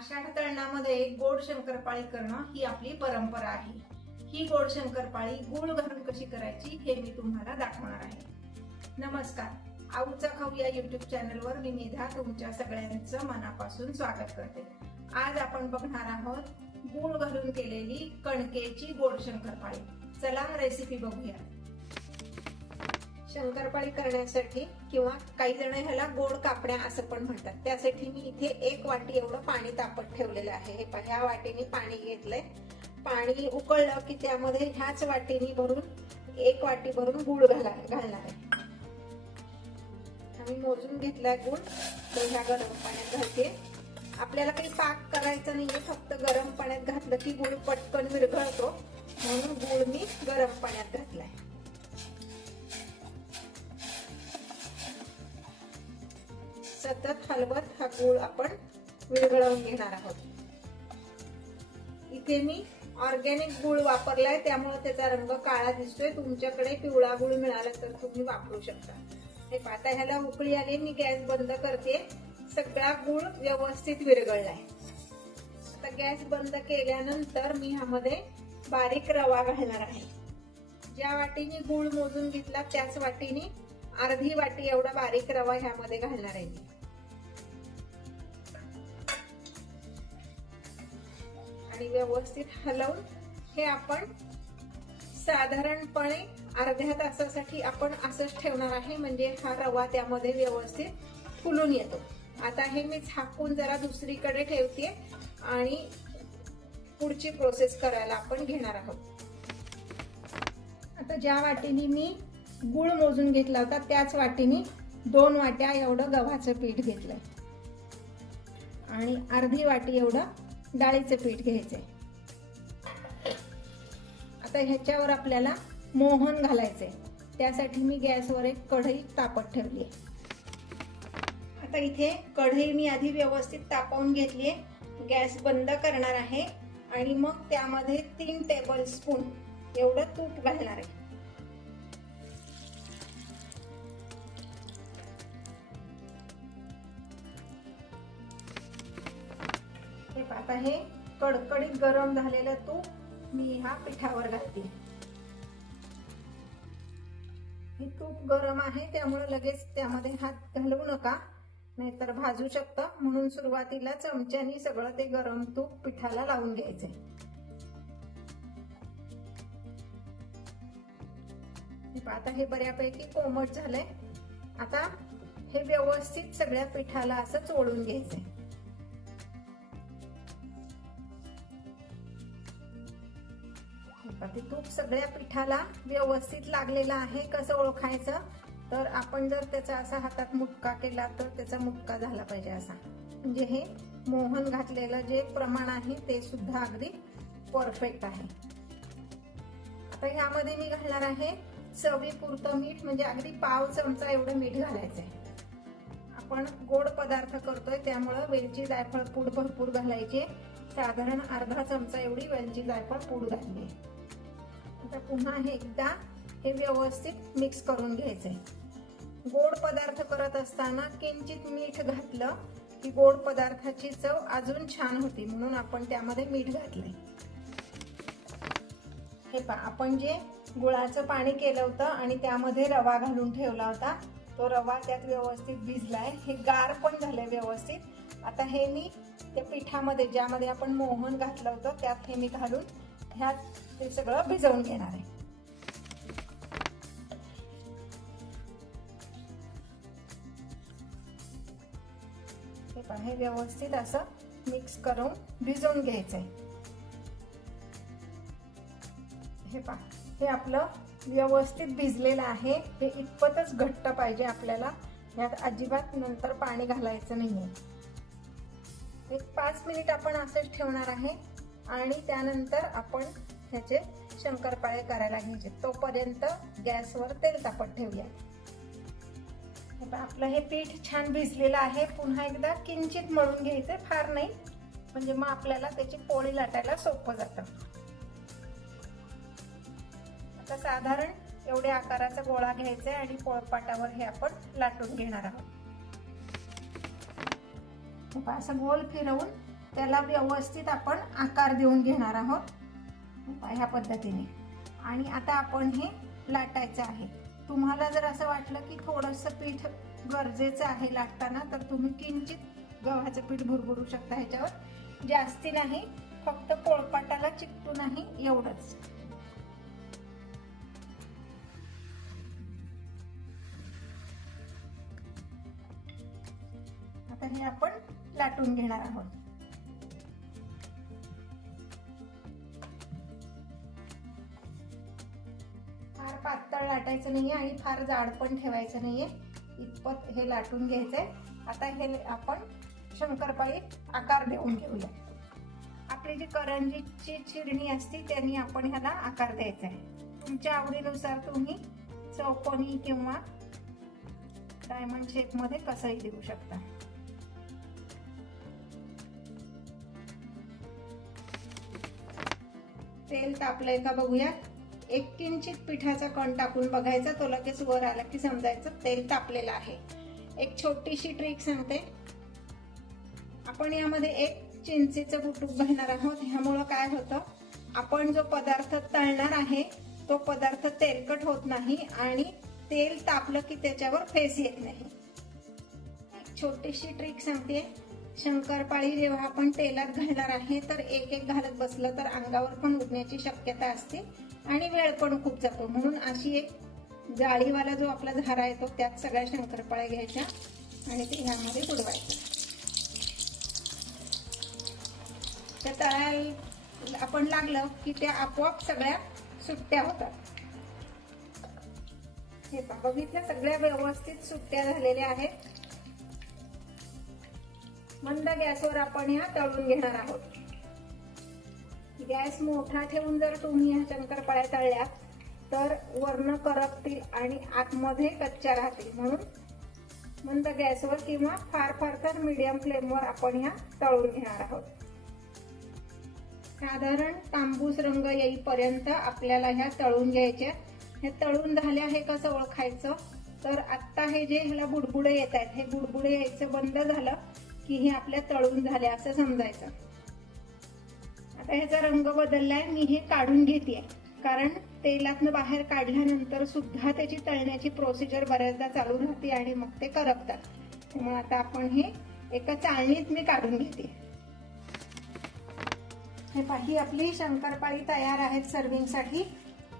आषाढ तळणामध्ये गोड शंकरपाळी करणं ही आपली परंपरा आहे। ही गोड शंकरपाळी गुळ घालून कशी करायची हे मी तुम्हाला दाखवणार आहे। नमस्कार, आऊचा खाऊ या YouTube चॅनलवर मी निधा तुमच्या सगळ्यांचं मनापासून स्वागत करते। आज आपण बघणार आहोत गुळ घालून केलेली कणकेची गोड शंकरपाळी। चला रेसिपी बघूया। शंकरपाळी करण्यासाठी किंवा काही जण ह्याला गोड कापड्या असं पण म्हणतात, त्यासाठी मी इथे 1 वाटी एवढं पाणी तापत ठेवलेलं आहे। हे पहा, ह्या वाटीने पाणी घेतलंय। पाणी उकळलं की त्यामध्ये ह्याच वाटीने भरून 1 वाटी भरून गुळ घालणार आहे। आम्ही मोजून घेतलाय गुळ, तो ह्या गरम पाण्यात घालते। आपल्याला काही पाक करायचा नाहीये, फक्त गरम पाण्यात घातलं की गुळ पटकन विरघळतो, म्हणून गुळ मी गरम पाण्यात घातलाय। सतत हलवत हा गुळ आपण विरघळवून घेणार आहोत। इथे मी ऑर्गॅनिक गुळ वापरलाय, त्यामुळे त्याचा रंग काळा दिसतोय। तुमच्याकडे पिवळा गुळ मिळाला तर तुम्ही वापरू शकता। हे पाहता, ह्याला उकळी आली, मी गॅस बंद करते। सगळा गुळ व्यवस्थित विरघळलाय। आता गॅस बंद केल्यानंतर मी ह्यामध्ये बारीक रवा घालणार आहे। ज्या वाटीने गुळ मोजून घेतला त्याच वाटीने अर्धी वाटी एवढा बारीक रवा ह्यामध्ये घालणार आहे मी। आणि व्यवस्थित हलवून हे आपण साधारणपणे अर्ध्या तासासाठी आपण असंच ठेवणार आहे, म्हणजे हा रवा त्यामध्ये व्यवस्थित फुलून येतो। आता हे मी झाकून जरा दुसरीकडे ठेवते आणि पुढची प्रोसेस करायला आपण घेणार आहोत। आता ज्या वाटीने मी गुळ मोजून घेतला होता त्याच वाटीने 2 वाट्या एवढं गव्हाचं पीठ घेतलंय आणि अर्धी वाटी एवढं डाळीचं पीठ घ्यायचंय। आता ह्याच्यावर आपल्याला मोहन घालायचंय, त्यासाठी मी गॅसवर एक कढई तापत ठेवली आहे। आता इथे कढई मी आधी व्यवस्थित तापवून घेतलीये। गॅस बंद करणार आहे आणि मग त्यामध्ये 3 टेबलस्पून एवढं तूप घालणार आहे। आता हे कडकडीत गरम झालेलं तूप मी ह्या पिठावर घालते। हे तूप गरम आहे, त्यामुळे लगेच त्यामध्ये हात घालवू नका, नाहीतर भाजू शकतं। म्हणून सुरुवातीला चमच्यानी सगळं ते गरम तूप पिठाला लावून घ्यायचंय। आता हे बऱ्यापैकी कोमट झालंय। आता हे व्यवस्थित सगळ्या पिठाला असं चोळून घ्यायचंय। ते तूप सगळ्या पिठाला व्यवस्थित लागलेलं आहे। कसं ओळखायचं, तर आपण जर त्याचा असा हातात मुटका केला तर त्याचा मुटका झाला पाहिजे असा, म्हणजे हे मोहन घातलेलं जे प्रमाण आहे ते सुद्धा अगदी परफेक्ट आहे। आता ह्यामध्ये मी घालणार आहे चवीपुरतं मीठ, म्हणजे अगदी पाव चमचा एवढं मीठ घालायचंय। आपण गोड पदार्थ करतोय त्यामुळे वेलची जायफळ पूड भरपूर घालायची, साधारण अर्धा चमचा एवढी वेलची जायफळ पूड घातली। आता पुन्हा हे एकदा हे व्यवस्थित मिक्स करून घ्यायचंय। गोड पदार्थ करत असताना किंचित मीठ घातलं की गोड पदार्थाची चव अजून छान होती, म्हणून आपण त्यामध्ये मीठ घातलंय। हे पहा, आपण जे गुळाचं पाणी केलं होतं आणि त्यामध्ये रवा घालून ठेवला होता, तो रवा त्यात व्यवस्थित भिजलाय। हे गार पण झालंय व्यवस्थित। आता हे मी त्या पिठामध्ये, ज्यामध्ये आपण मोहन घातलं होतं, त्यात हे मी घालून ह्यात ते सगळं भिजवून घेणार आहे। हे पहा, हे व्यवस्थित असं मिक्स करून भिजवून घ्यायचंय। हे पहा, हे आपलं व्यवस्थित भिजलेलं आहे। हे इतपतच घट्ट पाहिजे आपल्याला, यात अजिबात नंतर पाणी घालायचं नाहीये। एक 5 मिनिट आपण असंच ठेवणार आहे आणि त्यानंतर आपण ह्याचे शंकरपाळे करायला घ्यायचे। तोपर्यंत गॅसवर तेल तापत ठेवूया। आपलं हे पीठ छान भिजलेलं आहे। पुन्हा एकदा किंचित मळून घ्यायचं, फार नाही, म्हणजे मग आपल्याला त्याची पोळी लाटायला सोपं जातं। आता साधारण एवढ्या आकाराचा गोळा घ्यायचा आणि पोळपाटावर हे आपण लाटून घेणार आहोत। असं गोल फिरवून त्याला व्यवस्थित आपण आकार देऊन घेणार आहोत ह्या पद्धतीने. आणि आता आपण हे लाटायचं आहे. तुम्हाला जर असं वाटलं की थोडंसं पीठ गरजेचं आहे लाटताना तर तुम्ही किंचित गव्हाचं पीठ भुरभुरू शकता ह्याच्यावर, जास्ती नाही, फक्त पोळपाटाला चिकटू नाही एवढंच. आता हे आपण लाटून घेणार आहोत. फार पातळ लाटायचं नाहीये आणि फार जाड पण ठेवायचं नाहीये, इतपत हे लाटून घ्यायचंय. आता हे आपण शंकरपाळी आकार देऊन घेऊया. आपली जी करंजीची चिरणी असते त्यांनी आपण ह्याला आकार द्यायचा आहे. तुमच्या आवडीनुसार तुम्ही चौकोनी किंवा डायमंड शेप मध्ये कसंही देऊ शकता. तेल तापलंय का बघूया. एक किंचित पिठाचा कण टाकून बघायचा, तो लगेच वर आला की समजायचं तेल तापलेलं आहे. एक छोटीशी ट्रिक सांगते. आपण यामध्ये एक चिंचेचं बुटूक घालणार आहोत. ह्यामुळं काय होतं, आपण जो पदार्थ तळणार आहे तो पदार्थ तेलकट होत नाही आणि तेल तापलं की त्याच्यावर फेस येत नाही. एक छोटीशी ट्रिक सांगते. शंकरपाळी जेव्हा आपण तेलात घालणार आहे तर एक एक घालत बसलं तर अंगावर पण उडण्याची शक्यता असते आणि वेळ पण खूप जातो. म्हणून अशी एक जाळीवाला जो आपला झारा येतो त्यात सगळ्या शंकरपाळ्या घ्यायच्या आणि ते ह्यामध्ये बुडवायचं. त्या तळायला आपण लागलं की त्या आपोआप सगळ्या सुट्ट्या होतात. हे पहा, बघितलं, सगळ्या व्यवस्थित सुट्ट्या झालेल्या आहेत. मंद गॅसवर आपण ह्या तळून घेणार आहोत. गॅस मोठा ठेवून जर तुम्ही ह्या शंकरपाळ्या तळल्या तर वर्ण करपतील आणि आतमध्ये कच्च्या राहतील. म्हणून मंद गॅसवर किंवा फार फार तर मीडियम फ्लेमवर आपण ह्या तळून घेणार आहोत. साधारण तांबूस रंग येईपर्यंत आपल्याला ह्या तळून घ्यायच्या. हे तळून झाल्या हे कसं ओळखायचं, तर आता हे जे ह्याला बुडबुडे येत आहेत, हे बुडबुडे यायचं बंद झालं की हे आपल्या तळून झाल्या असं समजायचं. आता ह्याचा रंग बदललाय. मी हे काढून घेतेय कारण तेलातनं बाहेर काढल्यानंतर सुद्धा त्याची तळण्याची प्रोसिजर बऱ्याचदा चालू राहते आणि मग ते करपतात. त्यामुळे आता आपण हे एका चाळणीत मी काढून घेते. हे पाही, आपली शंकरपाळी तयार आहेत सर्विंगसाठी.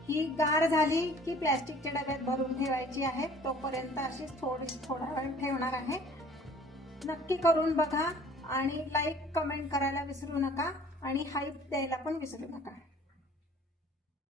ही गार झाली की प्लॅस्टिकच्या डब्यात भरून ठेवायची आहे. तोपर्यंत अशीच थोडा वेळ ठेवणार आहे. नक्की करून बघा आणि लाईक कमेंट करायला विसरू नका आणि हाईप द्यायला पण विसरू नका.